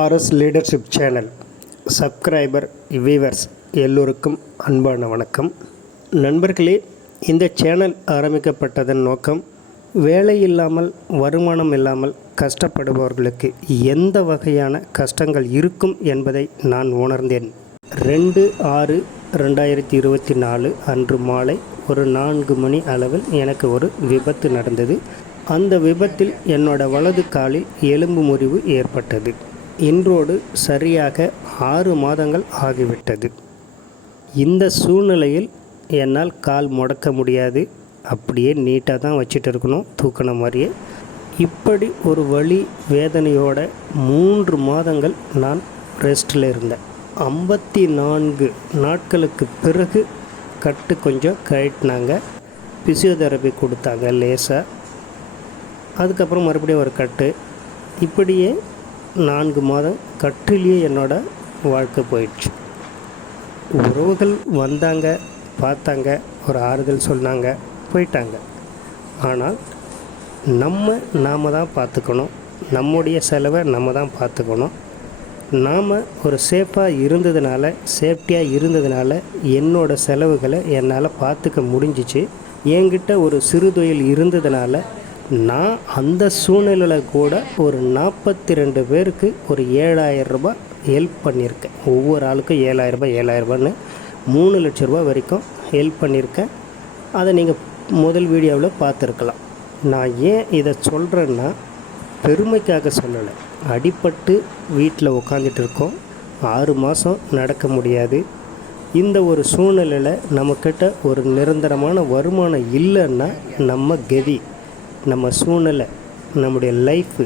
RS leadership channel subscriber viewers எல்லோருக்கும் அன்பான வணக்கம். நண்பர்களே இந்த சேனல் ஆரம்பிக்கப்பட்டதன் நோக்கம் வேலை இல்லாமல் வருமானம் இல்லாமல் கஷ்டப்படுபவர்களுக்கு எந்த வகையான கஷ்டங்கள் இருக்கும் என்பதை நான் உணர்ந்தேன். ரெண்டு ஆறு ரெண்டாயிரத்தி இருபத்தி நாலு அன்று மாலை ஒரு நான்கு மணி அளவில் எனக்கு ஒரு விபத்து நடந்தது. அந்த விபத்தில் என்னோட வலது காலில் எலும்பு முறிவு ஏற்பட்டது. இன்றோடு சரியாக ஆறு மாதங்கள் ஆகிவிட்டது. இந்த சூழ்நிலையில் என்னால் கால் முடக்க முடியாது. அப்படியே நீட்டாக தான் வச்சுட்டு இருக்கணும் தூக்கின மாதிரியே. இப்படி ஒரு வழி வேதனையோட மூன்று மாதங்கள் நான் ரெஸ்ட்டில் இருந்தேன். ஐம்பத்தி நான்கு நாட்களுக்கு பிறகு கட்டு கொஞ்சம் கழட்டினாங்க. பிசியோதெரப்பி கொடுத்தாங்க லேசாக அதுக்கப்புறம் மறுபடியும் ஒரு கட்டு. இப்படியே நான்கு மாதம் கற்றிலேயே என்னோடய வாழ்க்கை போயிடுச்சு. உறவுகள் வந்தாங்க பார்த்தாங்க ஒரு ஆறுதல் சொன்னாங்க போயிட்டாங்க. ஆனால் நம்ம நாம் தான் பார்த்துக்கணும். நம்முடைய செலவை நம்ம தான் பார்த்துக்கணும். நாம் ஒரு சேஃபாக இருந்ததுனால சேஃப்டியாக இருந்ததுனால என்னோடய செலவுகளை என்னால் பார்த்துக்க முடிஞ்சிச்சு. என்கிட்ட ஒரு சிறு தொழில் இருந்ததுனால நான் அந்த சூழ்நிலையில் கூட ஒரு நாற்பத்தி ரெண்டு பேருக்கு ஒரு ஏழாயிரம் ரூபாய் ஹெல்ப் பண்ணியிருக்கேன். ஒவ்வொரு ஆளுக்கும் ஏழாயிரம் ரூபாய் ஏழாயிரம் ரூபான்னு மூணு லட்ச ரூபாய் வரைக்கும் ஹெல்ப் பண்ணியிருக்கேன். அதை நீங்கள் முதல் வீடியோவில் பார்த்துருக்கலாம். நான் ஏன் இதை சொல்கிறேன்னா பெருமைக்காக சொல்லலை. அடிப்பட்டு வீட்டில் உட்காந்துட்டு இருக்கோம். ஆறு மாதம் நடக்க முடியாது. இந்த ஒரு சூழ்நிலையில் நம்மக்கிட்ட ஒரு நிரந்தரமான வருமானம் இல்லைன்னா நம்ம கதி. நம்ம சூழ்நிலை நம்முடைய லைஃபு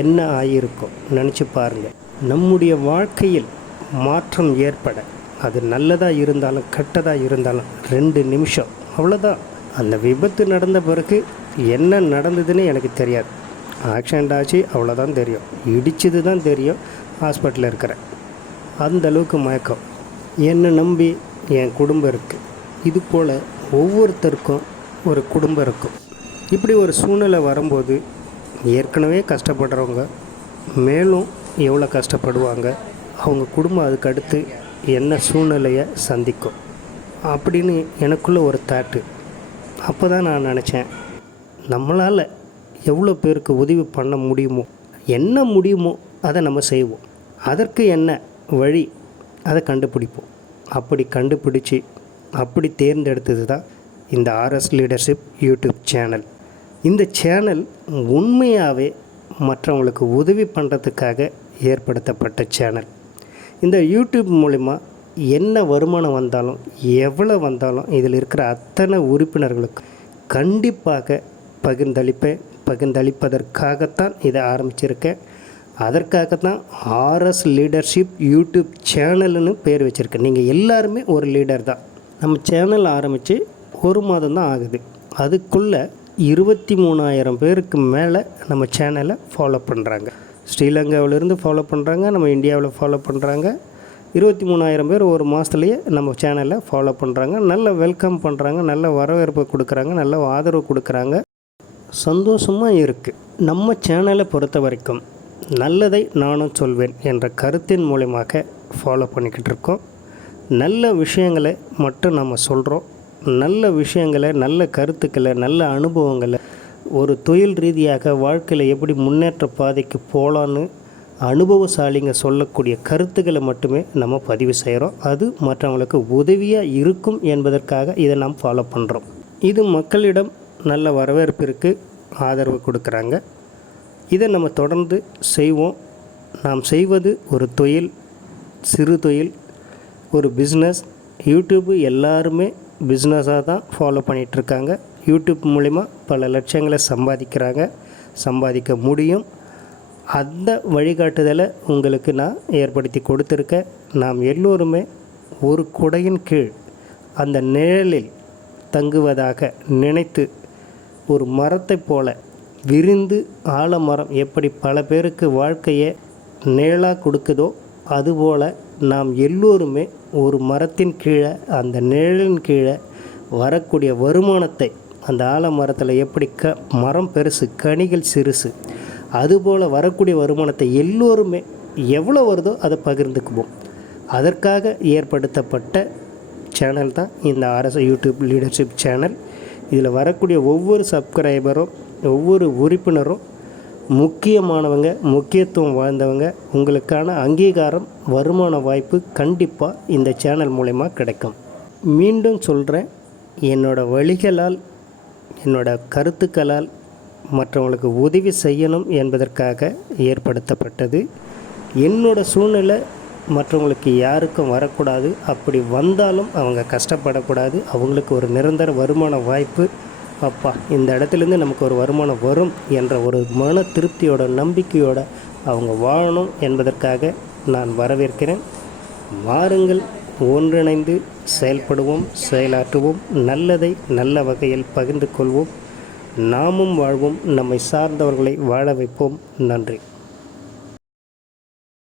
என்ன ஆகியிருக்கும் நினச்சி பாருங்கள் நம்முடைய வாழ்க்கையில் மாற்றம் ஏற்பட அது நல்லதாக இருந்தாலும் கெட்டதாக இருந்தாலும் ரெண்டு நிமிஷம் அவ்வளோதான் அந்த விபத்து நடந்த பிறகு என்ன நடந்ததுன்னு எனக்கு தெரியாது. ஆக்சிடெண்ட் ஆச்சு அவ்வளோதான் தெரியும். இடிச்சது தான் தெரியும் ஹாஸ்பிட்டலில் இருக்கிறேன். அந்த அளவுக்கு மயக்கம். என்னை நம்பி என் குடும்பம் இருக்குது இது போல் ஒவ்வொருத்தருக்கும் ஒரு குடும்பம் இருக்கும். இப்படி ஒரு சூழ்நிலை வரும்போது ஏற்கனவே கஷ்டப்படுறவங்க மேலும் எவ்வளோ கஷ்டப்படுவாங்க அவங்க குடும்பம் அதுக்கடுத்து என்ன சூழ்நிலையை சந்திக்கும் அப்படின்னு எனக்குள்ள ஒரு தாட்டு அப்போ தான் நான் நினச்சேன் நம்மளால் எவ்வளோ பேருக்கு உதவி பண்ண முடியுமோ என்ன முடியுமோ அதை நம்ம செய்வோம். அதற்கு என்ன வழி அதை கண்டுபிடிப்போம். அப்படி கண்டுபிடிச்சி அப்படி தேர்ந்தெடுத்தது தான் இந்த ஆர்எஸ் லீடர்ஷிப் யூடியூப் சேனல். இந்த சேனல் உண்மையாகவே மற்றவங்களுக்கு உதவி பண்ணுறதுக்காக ஏற்படுத்தப்பட்ட சேனல். இந்த யூடியூப் மூலிமா என்ன வருமானம் வந்தாலும் எவ்வளோ வந்தாலும் இதில் இருக்கிற அத்தனை உறுப்பினர்களுக்கு கண்டிப்பாக பகிர்ந்தளிப்பேன் பகிர்ந்தளிப்பதற்காகத்தான் இதை ஆரம்பிச்சிருக்கேன் அதற்காக தான் ஆர்எஸ் லீடர்ஷிப் யூடியூப் சேனல்னு பேர் வச்சுருக்கேன் நீங்கள் எல்லாருமே ஒரு லீடர் தான். நம்ம சேனல் ஆரம்பித்து ஒரு மாதம் தான் ஆகுது. அதுக்குள்ளே இருபத்தி மூணாயிரம் பேருக்கு மேலே நம்ம சேனலை ஃபாலோ பண்ணுறாங்க ஸ்ரீலங்காவிலேருந்து ஃபாலோ பண்ணுறாங்க நம்ம இந்தியாவில் ஃபாலோ பண்ணுறாங்க இருபத்தி மூணாயிரம் பேர் ஒரு மாதத்துலேயே நம்ம சேனலை ஃபாலோ பண்ணுறாங்க நல்ல வெல்கம் பண்ணுறாங்க நல்ல வரவேற்பு கொடுக்குறாங்க நல்ல ஆதரவு கொடுக்குறாங்க. சந்தோஷமாக இருக்குது நம்ம சேனலை பொறுத்த வரைக்கும் நல்லதை நானும் சொல்வேன் என்ற கருத்தின் மூலயமாக ஃபாலோ பண்ணிக்கிட்டு இருக்கோம். நல்ல விஷயங்களை மட்டும் நம்ம சொல்கிறோம் நல்ல விஷயங்களை நல்ல கருத்துக்களை நல்ல அனுபவங்களை ஒரு தொழில் ரீதியாக வாழ்க்கையில் எப்படி முன்னேற்ற பாதைக்கு போகலான்னு அனுபவசாலிங்க சொல்லக்கூடிய கருத்துக்களை மட்டுமே நம்ம பதிவு செய்கிறோம் அது மற்றவங்களுக்கு உதவியாக இருக்கும் என்பதற்காக இதை நாம் ஃபாலோ பண்ணுறோம் இது மக்களிடம் நல்ல வரவேற்பிற்கு ஆதரவு கொடுக்குறாங்க. இதை நம்ம தொடர்ந்து செய்வோம். நாம் செய்வது ஒரு தொழில் சிறு தொழில் ஒரு பிஸ்னஸ் யூடியூப்பு எல்லாருமே பிஸ்னஸாக தான் ஃபாலோ பண்ணிகிட்ருக்காங்க யூடியூப் மூலிமா பல லட்சங்களை சம்பாதிக்கிறாங்க. சம்பாதிக்க முடியும். அந்த வழிகாட்டுதலை உங்களுக்கு நான் ஏற்படுத்தி கொடுத்துருக்கேன். நாம் எல்லோருமே ஒரு குடையின் கீழ் அந்த நிழலில் தங்குவதாக நினைத்து ஒரு மரத்தைப் போல விரிந்து ஆலமரம் எப்படி பல பேருக்கு வாழ்க்கையை நிழலாக கொடுக்குதோ அதுபோல் நாம் எல்லோருமே ஒரு மரத்தின் கீழே அந்த நிழலின் கீழே வரக்கூடிய வருமானத்தை அந்த ஆலமரத்தில் எப்படி க மரம் பெருசு கனிகள் சிறுசு அதுபோல் வரக்கூடிய வருமானத்தை எல்லோருமே எவ்வளோ வருதோ அதை பகிர்ந்துக்குவோம். அதற்காக ஏற்படுத்தப்பட்ட சேனல் தான் இந்த அரசு யூடியூப் லீடர்ஷிப் சேனல். இதில் வரக்கூடிய ஒவ்வொரு சப்ஸ்கிரைபரும் ஒவ்வொரு உறுப்பினரும் முக்கியமானவங்க முக்கியத்துவம் வாழ்ந்தவங்க உங்களுக்கான அங்கீகாரம் வருமான வாய்ப்பு கண்டிப்பாக இந்த சேனல் மூலயமா கிடைக்கும். மீண்டும் சொல்கிறேன் என்னோட வழிகளால் என்னோட கருத்துக்களால் மற்றவங்களுக்கு உதவி செய்யணும் என்பதற்காக ஏற்படுத்தப்பட்டது. என்னோட சூழ்நிலை மற்றவங்களுக்கு யாருக்கும் வரக்கூடாது. அப்படி வந்தாலும் அவங்க கஷ்டப்படக்கூடாது. அவங்களுக்கு ஒரு நிரந்தர வருமான வாய்ப்பு அப்பா இந்த இடத்துலேருந்து நமக்கு ஒரு வருமானம் வரும் என்ற ஒரு மன திருப்தியோட நம்பிக்கையோட அவங்க வாழணும் என்பதற்காக நான் வரவேற்கிறேன். வாருங்கள் ஒன்றிணைந்து செயல்படுவோம் செயலாற்றுவோம் நல்லதை நல்ல வகையில் பகிர்ந்து கொள்வோம். நாமும் வாழ்வோம் நம்மை சார்ந்தவர்களை வாழ வைப்போம். நன்றி.